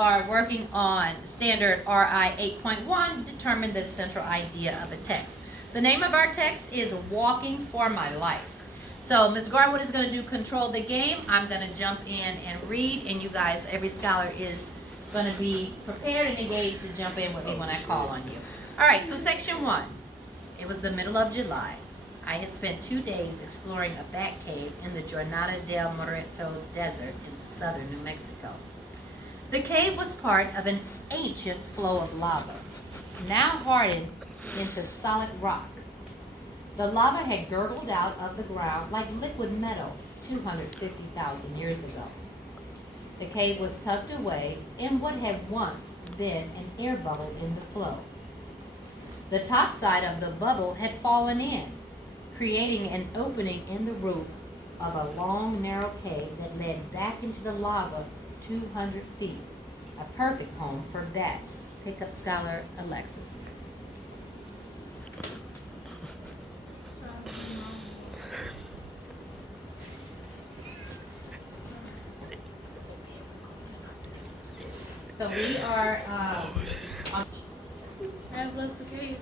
are working on standard RI 8.1, determine the central idea of a text. The name of our text is Walking for My Life. So Ms. Garwood is going to do control the game. I'm going to jump in and read, and you guys, every scholar is going to be prepared and engaged to jump in with me when I call on you. All right, so section 1. It was the middle of July. I had spent 2 days exploring a bat cave in the Jornada del Muerto Desert in southern New Mexico. The cave was part of an ancient flow of lava, now hardened into solid rock. The lava had gurgled out of the ground like liquid metal 250,000 years ago. The cave was tucked away in what had once been an air bubble in the flow. The top side of the bubble had fallen in, creating an opening in the roof of a long, narrow cave that led back into the lava 200 feet. A perfect home for bats. Pick up scholar Alexis. So we are on. I have left the cave.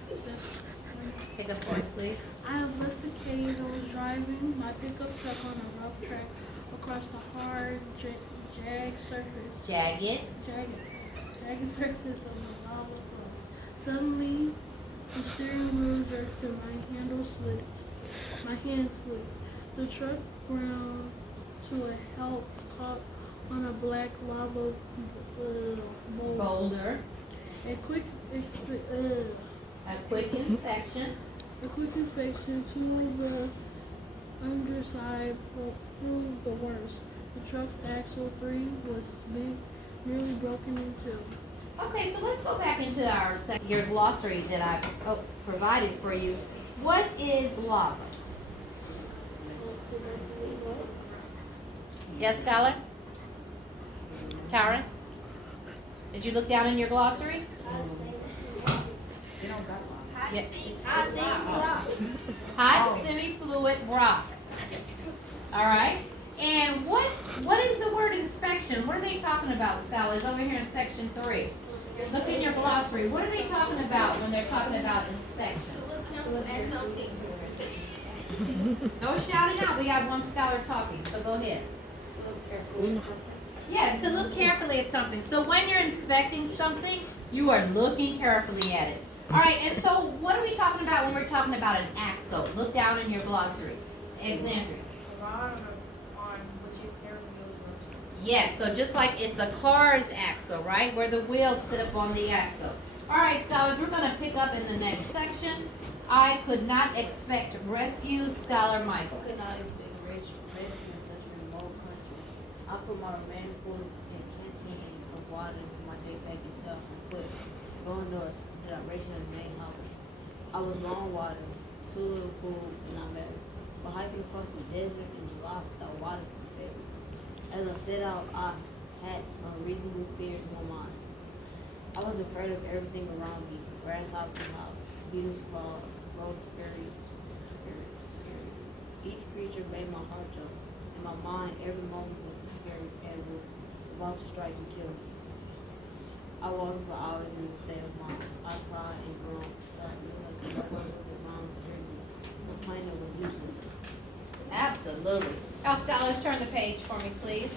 Pick up voice, please. I have left the cave and was driving my pickup truck on a rough track across the hard, jagged surface. Jagged Surface of the lava flow. Suddenly, the steering wheel jerked and my hand slipped. The truck ground to a halt, caught on a black lava boulder. A quick inspection. A quick inspection to the underside proved the worst. The truck's axle 3 was nearly broken in two. Okay, so let's go back into your glossary that I provided for you. What is lava? Yes, scholar? Tara? Did you look down in your glossary? Hot semi-fluid rock. All right. And what is the word inspection? What are they talking about, scholars? Over here in section 3. Look in your glossary. What are they talking about when they're talking about inspections? No shouting out. We got one scholar talking, so go ahead. Yes, to look carefully at something. So when you're inspecting something, you are looking carefully at it. All right, and so what are we talking about when we're talking about an axle? Look down in your glossary. Example. Yes, so just like it's a car's axle, right? Where the wheels sit up on the axle. All right, scholars, we're going to pick up in the next section. I could not expect rescue, Scholar Michael. I could not expect rescue in such a remote country. I put my remaining food in canteens of water into my backpack itself and foot. Going north, did I reach the main highway? I was low on water, too little food, and I'm better. But hiking across the desert in July without water could fail. As I set out, I had some unreasonable fear to my mind. I was afraid of everything around me. Grasshoppers came out, beetles crawled, roads scary. Each creature made my heart jump. In my mind, every moment was a scary animal about to strike and kill me. I walked for hours in this state of mind. I cried and groaned until I realized that no one was around scared me. The plane was useless. Absolutely. Now, scholars, turn the page for me, please.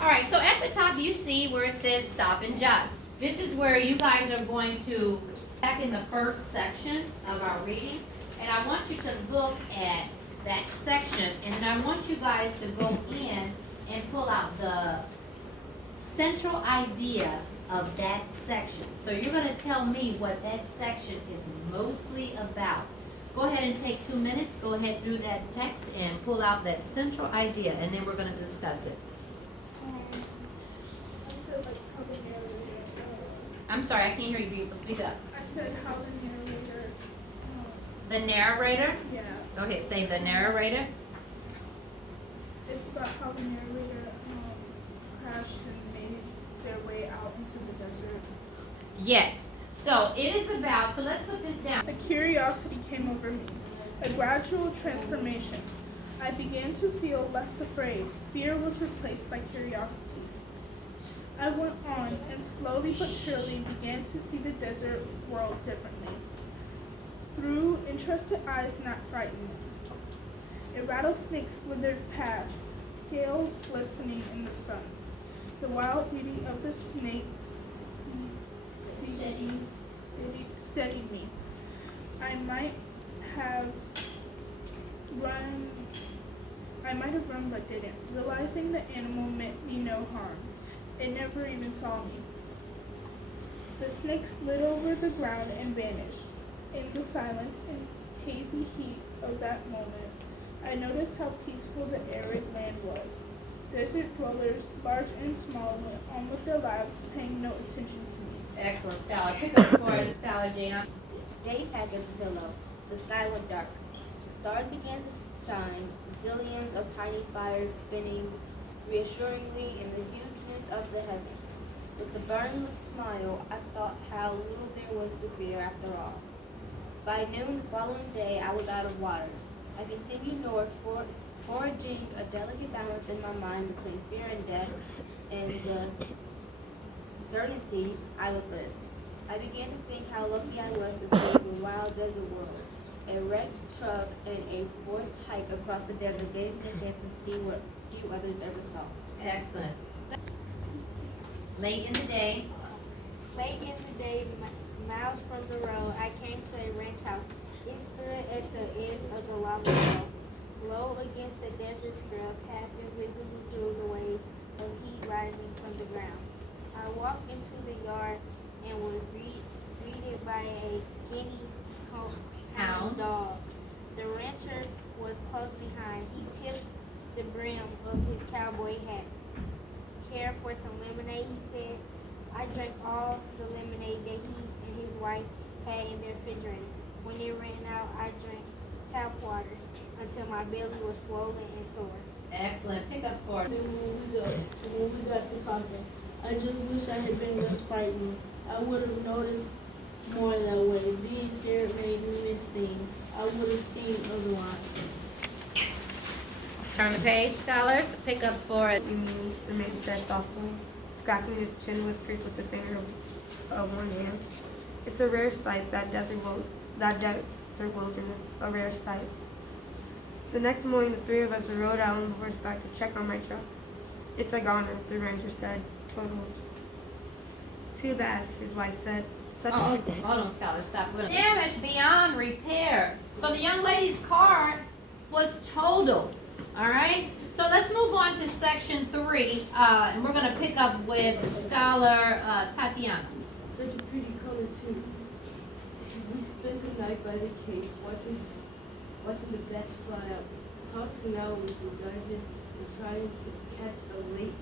All right, so at the top you see where it says stop and jot. This is where you guys are going to, back in the first section of our reading, and I want you to look at that section, and then I want you guys to go in and pull out the central idea of that section. So you're going to tell me what that section is mostly about. Go ahead and take 2 minutes, go ahead through that text and pull out that central idea, and then we're going to discuss it. I said how the narrator. I'm sorry, I can't hear you, beautiful. Speak up. I said how the narrator. The narrator? Yeah. Go ahead, say the narrator. It's about how the narrator crashed and made their way out into the desert. Yes. So it is about, so let's put this down. A curiosity came over me, a gradual transformation. I began to feel less afraid. Fear was replaced by curiosity. I went on and slowly but surely began to see the desert world differently, through interested eyes not frightened. A rattlesnake slithered past, scales glistening in the sun. The wild beauty of the snake steadied me. I might have run I might have run but didn't, realizing the animal meant me no harm. It never even saw me. The snake slid over the ground and vanished. In the silence and hazy heat of that moment, I noticed how peaceful the arid land was. Desert dwellers, large and small, went on with their lives, paying no attention to me. Excellent, Scholar. Pick up for us, Scholar Gina. Day packed as a pillow. The sky went dark. The stars began to shine, zillions of tiny fires spinning reassuringly in the hugeness of the heavens. With a burning smile, I thought how little there was to fear after all. By noon the following day, I was out of water. I continued north, foraging a delicate balance in my mind between fear and death and the certainty I would live. I began to think how lucky I was to see the wild desert world. A wrecked truck and a forced hike across the desert gave me a chance to see what few others ever saw. Excellent. Late in the day. Late in the day, miles from the road, I came to a ranch house. It stood at the edge of the lava flow, low against the desert scrub, path invisible through the waves of heat rising from the ground. I walked into the yard and was greeted by a skinny hound dog. The rancher was close behind. He tipped the brim of his cowboy hat. Care for some lemonade, he said. I drank all the lemonade that he and his wife had in their refrigerator. When it ran out, I drank tap water until my belly was swollen and sore. Excellent. Pick up for Then when we got to talking, I just wish I had been less frightened. I would have noticed more that way. Being scared made me miss things I would have seen otherwise. Turn the page, Scholars. Pick up for The man said thoughtfully, scratching his chin whiskers with the finger of one hand. It's a rare sight, that desert wilderness, a rare sight. The next morning, the three of us rode out on horseback to check on my truck. It's a goner, the ranger said, totaled. Too bad, his wife said. Such a mistake. hold on, Scholars. Stop. Damage beyond repair. So the young lady's car was totaled. All right. So let's move on to section 3, and we're going to pick up with Scholar Tatiana. Such a pretty color too. We spent the night by the cave watching the bats fly out. Hawks and owls were diving and trying to catch a late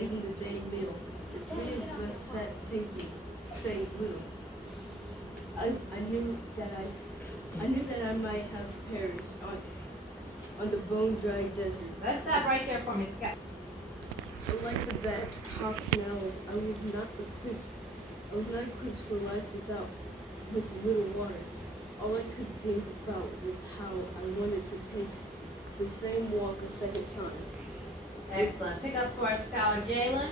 in the day meal. The three of us sat thinking, saying little. I knew that I might have perished on the bone-dry desert. Let's stop right there for me, Scott. But like the bats, hawks, and owls, I was not equipped for life with little water. All I could think about was how I wanted to take the same walk a second time. Excellent. Pick up for us, Scholar Jalen.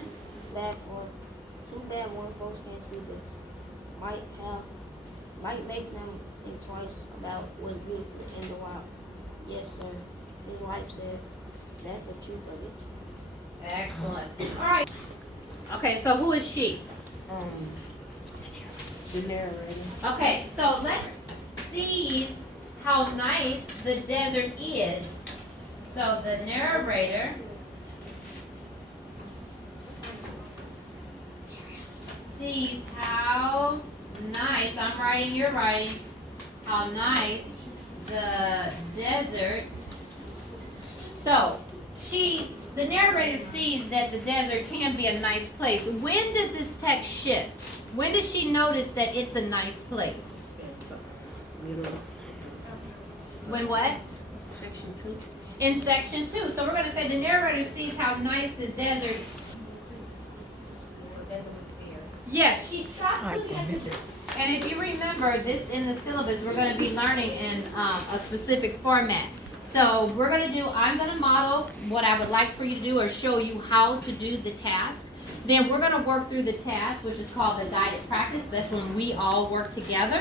Too bad one folks can't see this. Might make them think twice about what's beautiful in the wild. Yes, sir. His wife said, that's the truth of it. Excellent. All right. Okay, so who is she? The narrator. Okay, so let's sees how nice the desert is. So the narrator sees how nice, I'm writing, you're writing, how nice the desert. So the narrator sees that the desert can be a nice place. When does this text shift? When does she notice that it's a nice place? When what? Section 2. In section 2. So we're going to say the narrator sees how nice the desert. Yes, she stops looking at this. And if you remember, this in the syllabus, we're going to be learning in a specific format. So I'm going to model what I would like for you to do or show you how to do the task. Then we're gonna work through the task, which is called the guided practice. That's when we all work together.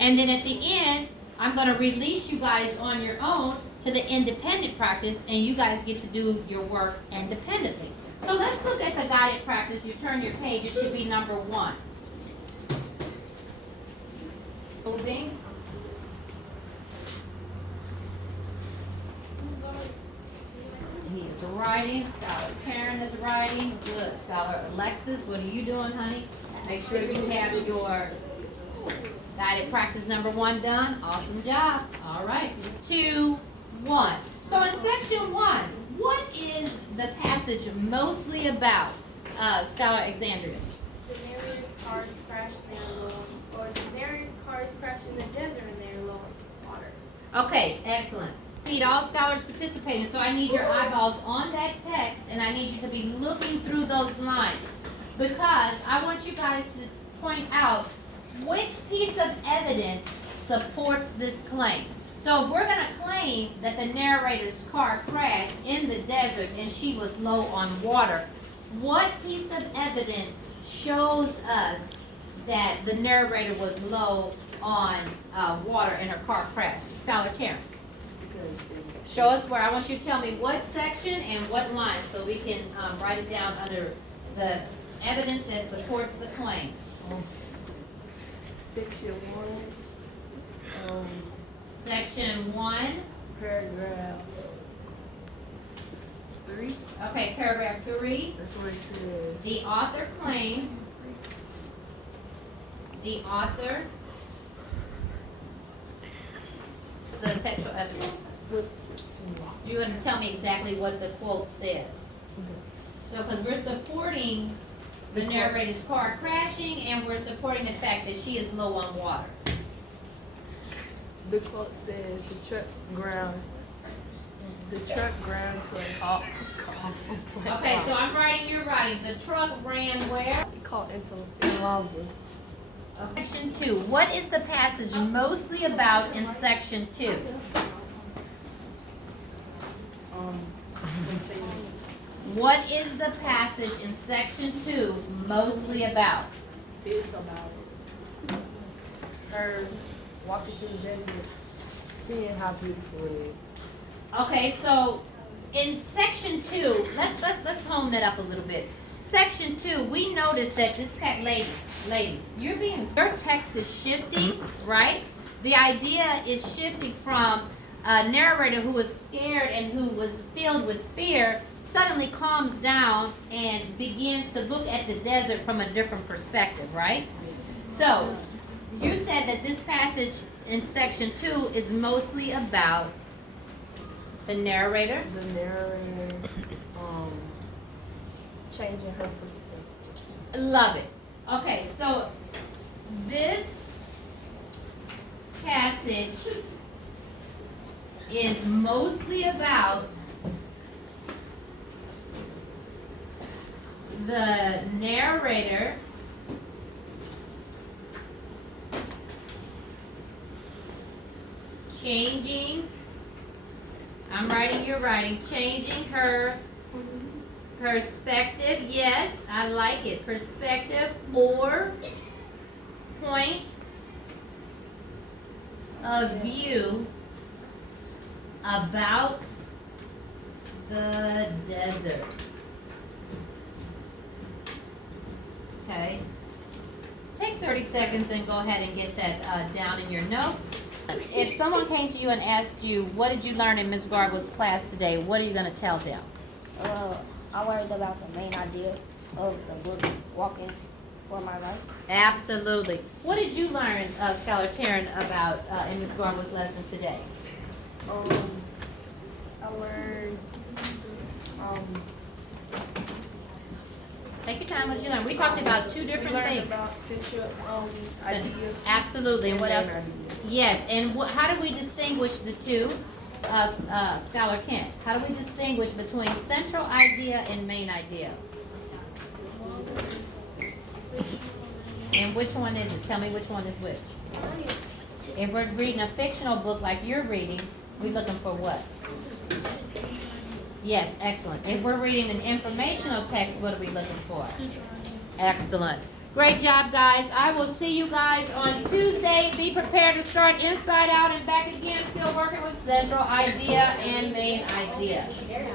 And then at the end, I'm gonna release you guys on your own to the independent practice, and you guys get to do your work independently. So let's look at the guided practice. You turn your page, it should be number 1. Moving. He is writing. Scholar Karen is writing. Good. Scholar Alexis, what are you doing, honey? Make sure you have your guided practice number 1 done. Awesome job. All right. 2, 1. So in section 1, what is the passage mostly about, Scholar Alexandria? The narrator's cars crashed in their low, or the narrator's cars crashed in the desert and they're low on water. Okay, excellent. I need all scholars participating, so I need your eyeballs on that text, and I need you to be looking through those lines, because I want you guys to point out which piece of evidence supports this claim. So if we're going to claim that the narrator's car crashed in the desert and she was low on water, what piece of evidence shows us that the narrator was low on water and her car crashed? Scholar Karen. Show us where. I want you to tell me what section and what line, so we can write it down under the evidence that supports the claim. Section 1. Section 1. Paragraph 3. Okay, paragraph 3. That's what it says. The author claims. The author. The textual evidence. You're going to tell me exactly what the quote says. So, because we're supporting the narrator's car crashing, and we're supporting the fact that she is low on water. The quote says the truck ground to a halt. Okay, so I'm writing, you're writing. The truck ran where? Caught into lava. Section 2. What is the passage mostly about in section 2? What is the passage in section 2 mostly about? It's about her walking through the desert, seeing how beautiful it is. Okay, so in section 2, let's hone that up a little bit. Section 2, we noticed that this ladies, your text is shifting, right? The idea is shifting from a narrator who was scared and who was filled with fear suddenly calms down and begins to look at the desert from a different perspective, right? So, you said that this passage in section 2 is mostly about the narrator. The narrator changing her perspective. Love it. Okay, so this passage is mostly about the narrator changing, I'm writing, you're writing, changing her perspective. Yes, I like it. Perspective or point of view about the desert. Okay. Take 30 seconds and go ahead and get that down in your notes. If someone came to you and asked you, what did you learn in Ms. Garwood's class today, what are you going to tell them? I learned about the main idea of the book, Walking for My Life. Absolutely. What did you learn, Scholar Taryn, about in Ms. Garwood's lesson today? I learned Take your time. What did you learn? We talked about two different things. about central idea. Absolutely. And what else? main idea. Yes. And how do we distinguish the two, Scholar Kent? How do we distinguish between central idea and main idea? And which one is it? Tell me which one is which. If we're reading a fictional book like you're reading, we're looking for what? Yes, excellent. If we're reading an informational text, what are we looking for? Central idea. Excellent. Great job, guys. I will see you guys on Tuesday. Be prepared to start inside out and back again. Still working with central idea and main idea.